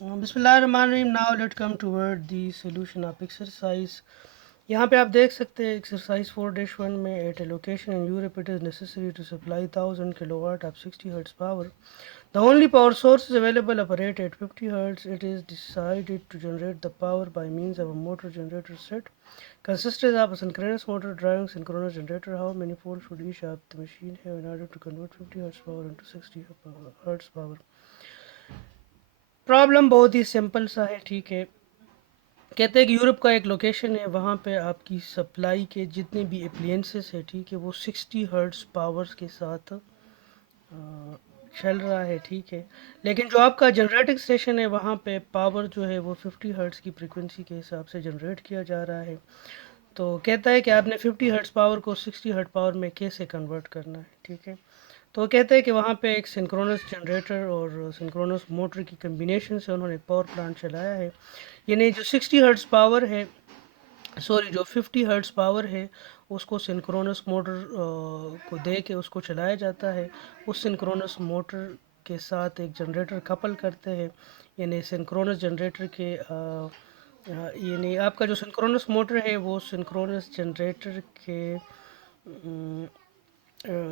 बिस्मिल्लाहिर्रहमानिर्रहीम। Now let come toward the solution of exercise. यहाँ पे आप देख सकते हैं एक्सरसाइज 4-1 में at a location in Europe it is necessary to supply 1000 kilowatt of 60 hertz power. The only power source is available operated at 50 Hz. It is decided to generate the power by means of a motor generator set consisting of a synchronous motor driving synchronous generator. How many poles should each of the machine have in order to convert 50 Hz power into 60 Hz power? Problem बहुत ही सिंपल सा है, ठीक है। कहते हैं कि यूरोप का एक लोकेशन है, वहाँ पे आपकी सप्लाई के जितने भी अप्लायंसेस है, ठीक है, वो 60 हर्ट्ज़ पावर्स के साथ चल रहा है, ठीक है। लेकिन जो आपका जनरेटिंग स्टेशन है वहाँ पे पावर जो है वो 50 हर्ट्ज़ की फ्रीक्वेंसी के हिसाब से जनरेट किया जा रहा है। तो कहता है कि आपने 50 हर्ट्ज़ पावर को 60 हर्ट्ज़ पावर में कैसे कन्वर्ट करना है, ठीक है। तो कहते हैं कि वहाँ पे एक सिंक्रोनस जनरेटर और सिंक्रोनस मोटर की कम्बिनेशन से उन्होंने पावर प्लांट चलाया है। यानी जो 60 हर्ट्ज़ पावर है, सॉरी जो 50 हर्ट्ज़ पावर है, उसको सिंक्रोनस मोटर को दे के उसको चलाया जाता है। उस सिंक्रोनस मोटर के साथ एक जनरेटर कपल करते हैं, यानी सिंक्रोनस जनरेटर के यानी आपका जो सिंक्रोनस मोटर है वो सिंक्रोनस जनरेटर के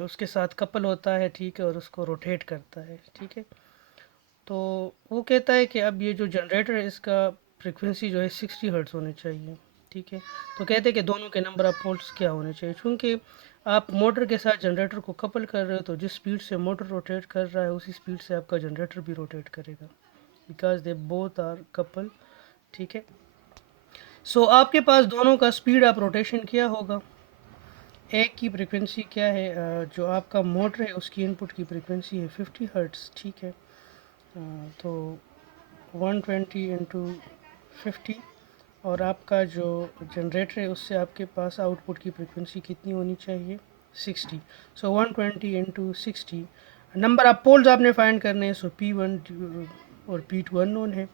उसके साथ कपल होता है, ठीक है, और उसको रोटेट करता है, ठीक है। तो वो कहता है कि अब ये जो जनरेटर है इसका फ्रीक्वेंसी जो है 60 हर्ट्ज़ होनी चाहिए, ठीक है। तो कहते हैं कि दोनों के नंबर ऑफ पोल्स क्या होने चाहिए, क्योंकि आप मोटर के साथ जनरेटर को कपल कर रहे हो तो जिस स्पीड से मोटर रोटेट कर रहा है उसी स्पीड से आपका जनरेटर भी रोटेट करेगा, because they both are couple, ठीक है। सो आपके पास दोनों का स्पीड ऑफ रोटेशन क्या होगा, एक की फ्रीक्वेंसी क्या है, जो आपका मोटर है उसकी इनपुट की फ्रीक्वेंसी है 50 हर्ट्ज़, ठीक है। तो 120 इंटू 50, और आपका जो जनरेटर है उससे आपके पास आउटपुट की फ्रीक्वेंसी कितनी होनी चाहिए, 60। सो 120 इंटू 60, नंबर ऑफ पोल्स आपने फाइंड करने हैं। सो P1 और P2 अननोन है,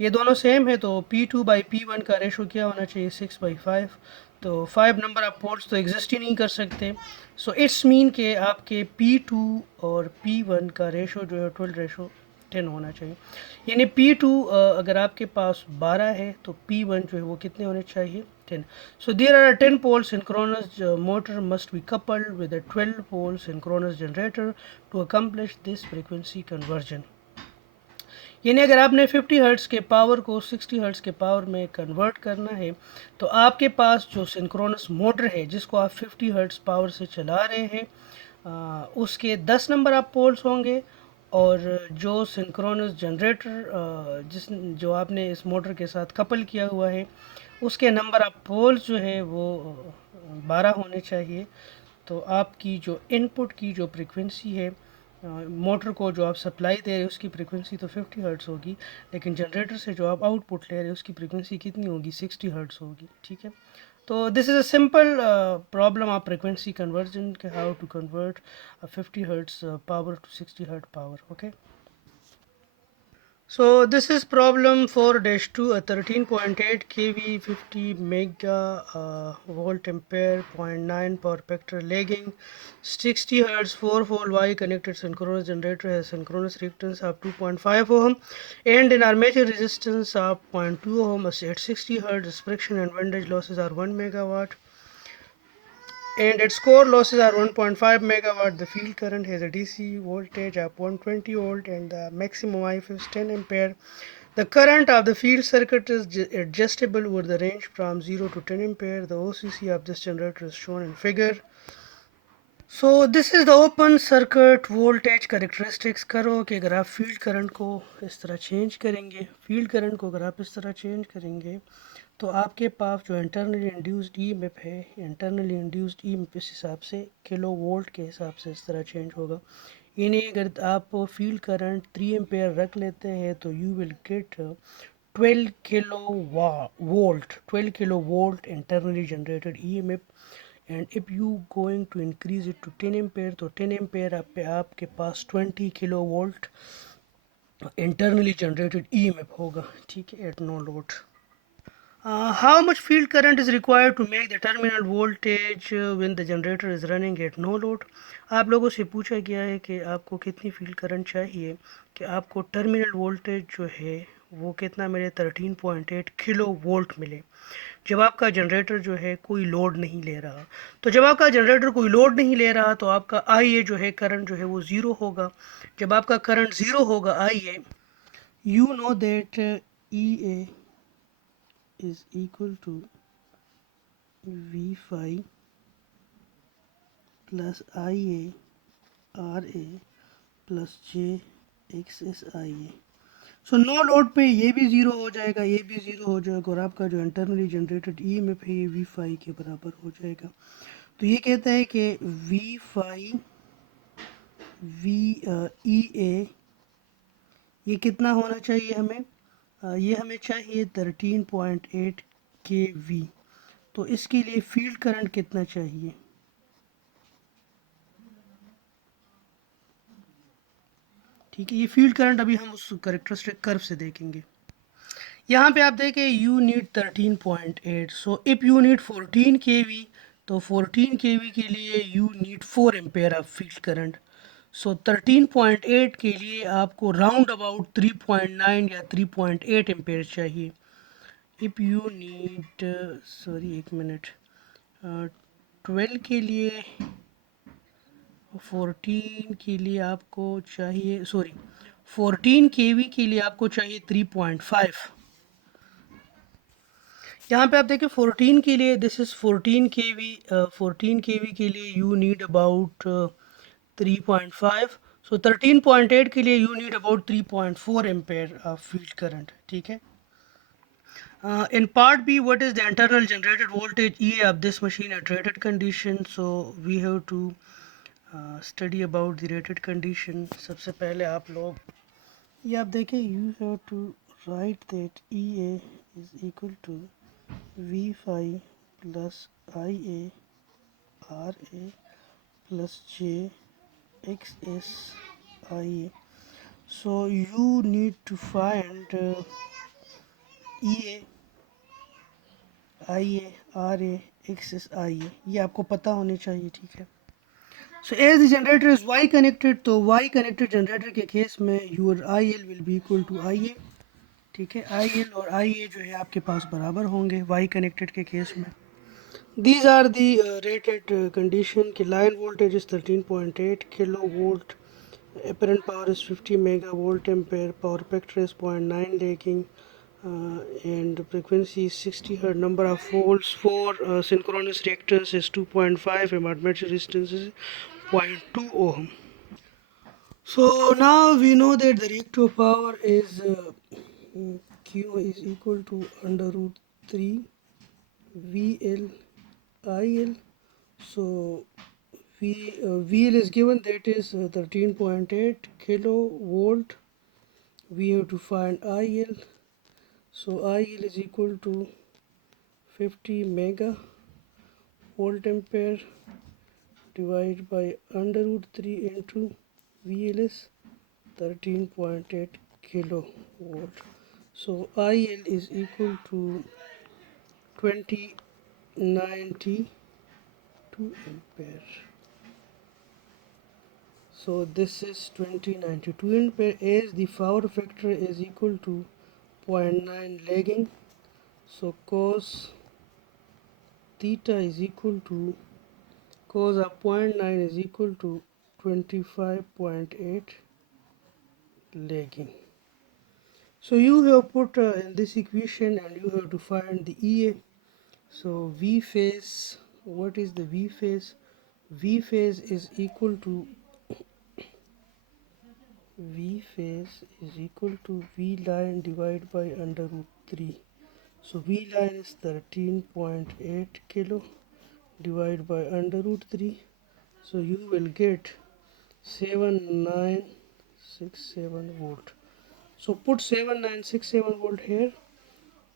ये दोनों सेम है, तो P2 बाई P1 का रेशो क्या होना चाहिए, 6/5। तो 5 नंबर ऑफ पोल्स तो एग्जिस्ट ही नहीं कर सकते। सो इट्स मीन के आपके P2 और P1 का रेशो जो है 12:10 होना चाहिए। यानी P2 अगर आपके पास 12 है तो P1 जो है वो कितने होने चाहिए, 10। So there are 10 pole synchronous motor must be coupled with a 12 pole synchronous generator to accomplish this frequency conversion. यानी अगर आपने 50 हर्ट्ज़ के पावर को 60 हर्ट्ज़ के पावर में कन्वर्ट करना है तो आपके पास जो सिंक्रोनस मोटर है जिसको आप 50 हर्ट्ज़ पावर से चला रहे हैं उसके 10 नंबर ऑफ पोल्स होंगे, और जो सिंक्रोनस जनरेटर जो आपने इस मोटर के साथ कपल किया हुआ है उसके नंबर ऑफ पोल्स जो है वो 12 होने चाहिए। तो आपकी जो इनपुट की जो फ्रीक्वेंसी है मोटर को जो आप सप्लाई दे रहे हैं उसकी फ्रीक्वेंसी तो 50 हर्ट्ज़ होगी, लेकिन जनरेटर से जो आप आउटपुट ले रहे हैं उसकी फ्रीक्वेंसी कितनी होगी, 60 हर्ट्ज़ होगी, ठीक है। तो this is a simple problem of frequency conversion के how to convert 50 hertz power to 60 hertz power, okay. So this is problem 4-2, a 13.8 kV 50 mega volt ampere 0.9 power factor lagging 60 Hz 4-pole Y connected synchronous generator has synchronous reactance of 2.5 ohm and an armature resistance of 0.2 ohm at 60 Hz. Friction and windage losses are 1 megawatt and its core losses are 1.5 megawatt. The field current has a DC voltage of 120 volt and the maximum IF is 10 ampere. The current of the field circuit is adjustable over the range from 0 to 10 ampere. The OCC of this generator is shown in figure. So this is the open circuit voltage characteristics. करो कि अगर आप field current को इस तरह चेंज करेंगे, field current को अगर आप इस तरह चेंज करेंगे तो आपके पास जो इंटरनली इंड्यूस्ड ईएमएफ है, इंटरनली इंड्यूस्ड ईएमएफ इस हिसाब से किलो वोल्ट के हिसाब से इस तरह चेंज होगा। यानी अगर आप फील्ड करंट 3 एम्पेयर रख लेते हैं तो you will get 12 kilo volt, 12 kilo volt internally generated EMF. And if you going to increase it to 10 ampere तो 10 एम्पेयर आपके पास 20 kilo volt internally generated EMF होगा, ठीक है, at no load. How much field current is required to make the terminal voltage when the generator is running at no load? आप लोगों से पूछा गया है कि आपको कितनी फील्ड करंट चाहिए कि आपको टर्मिनल वोल्टेज जो है वो कितना मिले, 13.8 किलो वोल्ट मिले, जब आपका जनरेटर जो है कोई लोड नहीं ले रहा। तो जब आपका जनरेटर कोई लोड नहीं ले रहा तो आपका आई ए जो है, करंट जो है वो ज़ीरो होगा। जब आपका करंट ज़ीरो होगा I A, you know that E A is equal to V phi plus I A R A plus J X S I A. So no load पे ये भी ज़ीरो हो जाएगा, ये भी ज़ीरो हो जाएगा, और आपका जो internally generated E M F है ये वी फाई के बराबर हो जाएगा। तो ये कहता है कि वी फाई वी ई ए ये कितना होना चाहिए हमें, ये हमें चाहिए 13.8 के वी। तो इसके लिए फील्ड करंट कितना चाहिए, ठीक है। ये फील्ड करंट अभी हम उस कैरेक्टरिस्टिक कर्व से देखेंगे। यहाँ पे आप देखें you need 13.8, so if you need 14 K V, तो 14 के वी के लिए you need 4 ampere of field current. So 13.8 के लिए आपको राउंड अबाउट 3.9 या 3.8 एम्पेयर चाहिए। इफ़ यू नीड सॉरी एक मिनट, 12 के लिए, 14 के लिए आपको चाहिए, सॉरी 14 के वी के लिए आपको चाहिए 3.5। यहाँ पे आप देखिए 14 के लिए, this is 14 K we, 14 K V के लिए यू नीड अबाउट 3.5। सो 13.8 के लिए you need about 3.4 ampere of field current, ठीक है। In part B, what is the internal generated voltage EA of this machine at rated condition? So we have to study about the rated condition. सबसे पहले आप लोग ये आप देखें, you have to write that EA is equal to V phi plus IA RA plus J XS IA. So you need to find EA I A R A X I A, ये आपको पता होने चाहिए, ठीक है। So as the generator is Y connected, तो Y connected generator के case में your I L will be equal to I A, ठीक है। आई एल और आई ए जो है आपके पास बराबर होंगे वाई कनेक्टेड के केस में। These are the rated condition की line voltage is 13.8 kilo volt, apparent power is 50 mega volt ampere, power factor is 0.9 lagging, and the frequency is 60 hertz. Number of volts for synchronous reactors is 2.5, and armature resistance is 0.2 ohm. So now we know that the reactor power is Q is equal to under root 3 VL IL. So VL is given, that is 13.8 kilovolt. We have to find IL. So IL is equal to 50 mega volt ampere divided by under root 3 into VL is 13.8 kilovolt. So IL is equal to 2092 ampere. So this is 2092 ampere, as the power factor is equal to 0.9 lagging. So cos theta is equal to, cos of 0.9 is equal to 25.8 lagging. So you have put in this equation, and you have to find the EA. So V phase, what is the V phase? V phase is equal to, V phase is equal to V line divided by under root 3. So V line is 13.8 kilo divided by under root 3. So you will get 7967 volt. So put 7967 volt here.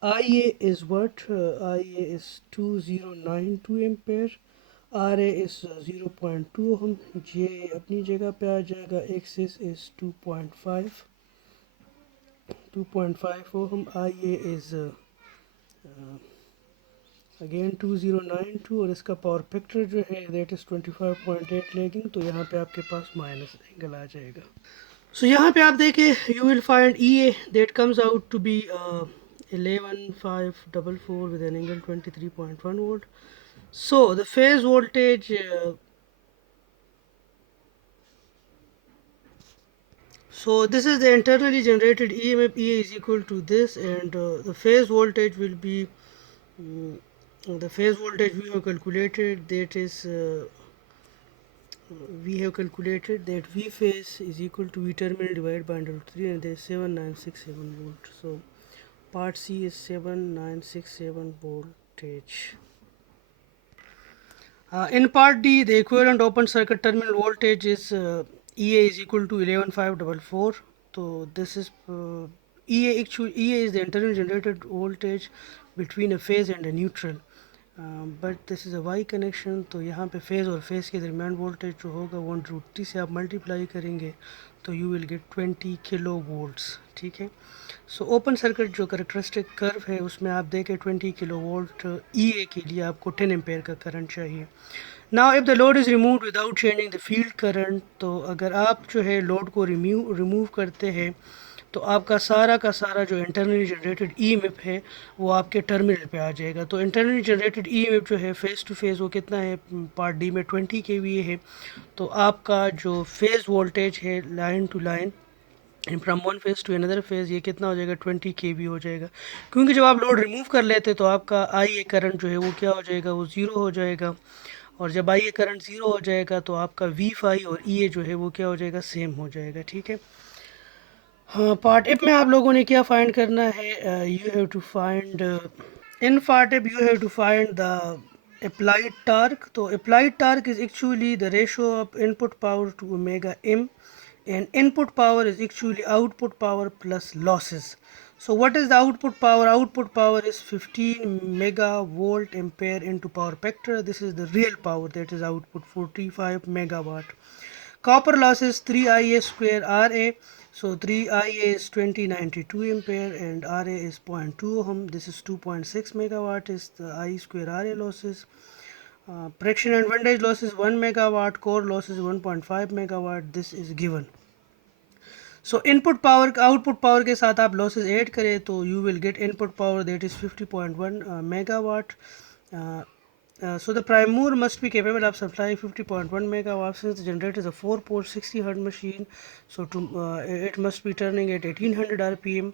IA is what? IA is 2092 ampere. RA is 0.2 ohm. J अपनी जगह पे आ जाएगा. XS is 2.5 ohm. IA is again 2092, और इसका power factor जो है that is 25.8 लैगिंग, तो यहाँ पे आपके पास माइनस एंगल आ जाएगा। So यहाँ पे आप देखें, you will find EA that comes out to be 11544 with an angle 23.1 volt. So the phase voltage, so this is the internally generated EMF. EA is equal to this, and the phase voltage will be mm, the phase voltage we have calculated, that is V phase is equal to V terminal divided by under root 3, and there is 7967 volt. So part C is 7967 voltage. In part D, the equivalent open circuit terminal voltage is EA is equal to 11544. So this is EA is the internal generated voltage between a phase and a neutral. But this is a Y connection, तो यहाँ पे फेज़ और फेज़ के दरमियान वोल्टेज जो होगा वो √3 से आप मल्टीप्लाई करेंगे तो you will gate 20 kilo volts, ठीक है। सो ओपन सर्किट जो करेक्टरिस्टिक कर्व है उसमें आप देखें 20 किलो वोल्ट ई के लिए आपको 10 एम्पेयर का करंट चाहिए। Now if the load is removed without changing the field current, तो अगर आप जो है लोड को रिमूव करते हैं तो आपका सारा का सारा जो इंटरनली जनरेटेड ईएमएफ है वो आपके टर्मिनल पे आ जाएगा। तो इंटरनली जनरेटेड ईएमएफ जो है फेज़ टू फेज़ वो कितना है, पार्ट डी में 20 केवीए है। तो आपका जो फेज़ वोल्टेज है line to line from one phase to another phase, ये कितना हो जाएगा, 20 केवी हो जाएगा। क्योंकि जब आप लोड रिमूव कर लेते तो आपका आई ए करंट जो है वो क्या हो जाएगा, वो ज़ीरो हो जाएगा। और जब आई ए करंट ज़ीरो हो जाएगा तो आपका वी फाई और ई ए जो है वो क्या हो जाएगा, सेम हो जाएगा, ठीक है। हाँ, पार्ट एफ में आप लोगों ने क्या फाइंड करना है, you have to find in part F you have to find the applied torque. तो applied torque is actually the ratio of input power to omega m, and input power is actually output power plus losses. So what is the output power? Output power is 15 megavolt ampere into power factor. This is the real power, that is output 45 megawatt. Copper loss is 3Ia square Ra. So 3Ia is 2092 ampere and Ra is zero point 0.2 ohm. This is 2.6 megawatt is the I square Ra losses. Friction and windage loss is 1 megawatt. Core loss is 1.5 megawatt. This is given. So input power output power के साथ आप losses add करें तो you will get input power, that is 50.1 megawatt. Uh, so the prime mover must be capable of supplying 50.1 megawatt. Since the generator is a 4-pole 60 hertz machine, so it must be turning at 1800 rpm.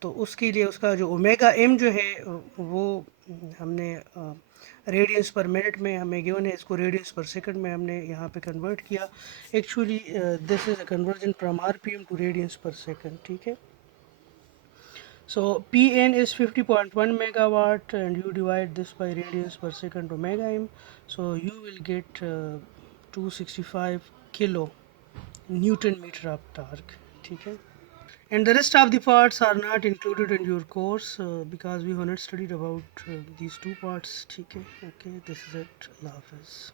तो उसके लिए उसका जो omega M जो है वो हमने रेडियंस पर मिनट में हमें गिवन है, इसको रेडियंस पर सेकंड में हमने यहाँ पे कन्वर्ट किया। Actually this is a conversion from RPM to radians per second, ठीक है। So Pn is 50.1 megawatt and you divide this by radians per second omega m. So you will get 265 kilo Newton meter of torque. Okay. And the rest of the parts are not included in your course because we have not studied about these two parts. Okay. Okay. This is it. Allah Hafiz.